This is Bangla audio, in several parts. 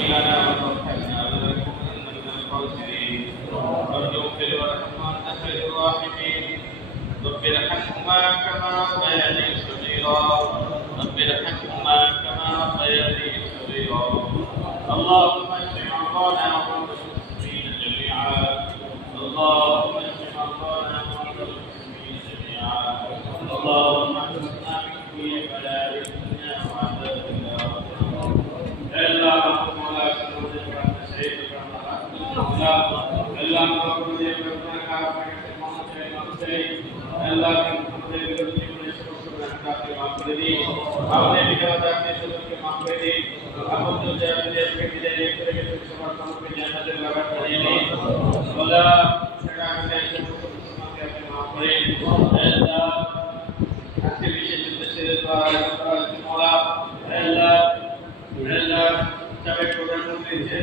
لنا وتوفنا ولنكونن من الخاسرين رب اغفر وارحم وانت خير الراحمين رب ارحمهما كما ربياني صغيرا رب ارحمهما كما ربياني صغيرا اللهم اشف مرضانا ومرضى المسلمين جميعا اللهم اشف مرضانا ومرضى المسلمين جميعا اللهم احفظنا من كل بلاء الدنيا وعذاب الاخره Allah Taala sebutkan saya Allah Allah sampai program nutrisi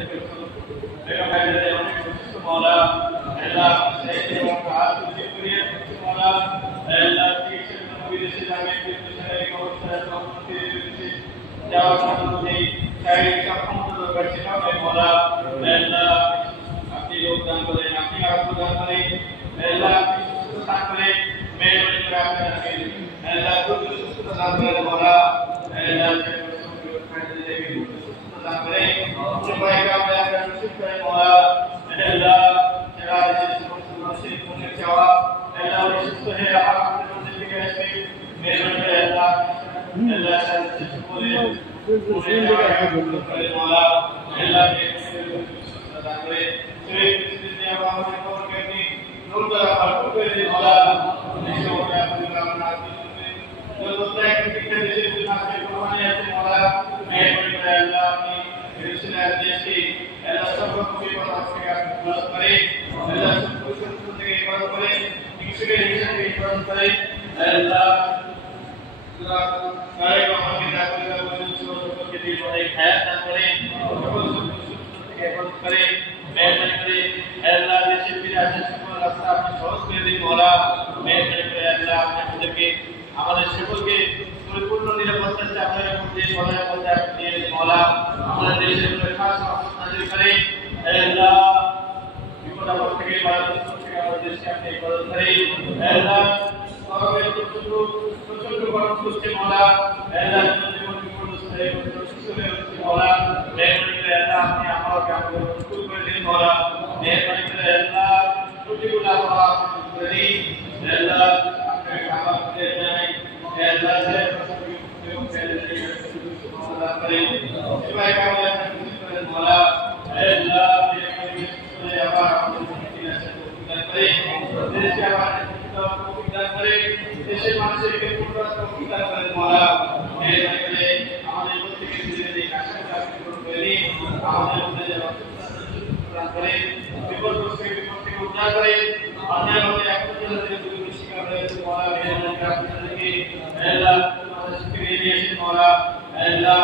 mereka belajar yang sekolah Allah saya terima kasih diberi sekolah Allah teacher memberi sedangkan itu saya kau saya memberi jawab nanti saya kapan tu bercakap sekolah Allah nanti lockdown boleh nanti aku dah boleh Allah susah boleh mereka berada di Allah tu susah boleh sekolah Allah sampai supaya kami akan supaya mola adalah cara disebut punya jawab adalah supaya apa notifikasi mereka adalah supaya supaya mola adalah sampai setiap orang yang kami nurut apa dari mola niscaya kita nanti kalau kita disebut hasil permainan yang mola mereka adalah Krishna Deshi, Allah sabab ko ibadat kare, Allah sabab ko ibadat kare, इसके इबादत करे Allah सारे काम की दाखिल को के लिए बड़े खैर ना करे इबादत करे मेहरबानी करे Allah जैसे फिर ऐसे सब रास्ता अपने सोच के लिए मौला मेहरबानी करे Allah अपने खुद के हमारे সকলকে পরিপূর্ণ নিরাপত্তা চাপের মধ্যে সদায় মধ্যে আপনি মওলা আমাদের দেশের উপরে খাস রহমত নাযিল করে আল্লাহ বিপদ আপদ থেকে বাঁচার থেকে আমাদের দেশকে আপনি ইবাদত করে আল্লাহ সর্বের প্রচন্ড গরম করছে মওলা আল্লাহ জীবন বিপদ সদায় সুস্থ হয়ে উঠছে মওলা মেহরবানি করে আল্লাহ আপনি আমাকে আমাদের কবুল করে দিন মওলা মেহরবানি করে আল্লাহ ত্রুটিগুলো আমরা করে দিন আল্লাহ আপনাকে ক্ষমা করে জানাই Allah saya bersyukur kepada Allah supaya kami dapat bersyukur kepada Allah yang kami supaya apa kita dan baik dari siapa kita dan baik dari manusia kita kita kepada Allah yang আমাদের প্রত্যেকের জীবনে কাছে কাছে করে আমাদের মধ্যে যেন সুতরাং করে বিপদ থেকে বিপদ থেকে উদ্ধার করে অন্যায় হতে একত্রে থেকে শিকার হয়েছে মওলা মেহরবানি করে আপনাদেরকে Allah আমাদের শিক্ষা দিয়ে দিয়েছেন মওলা Allah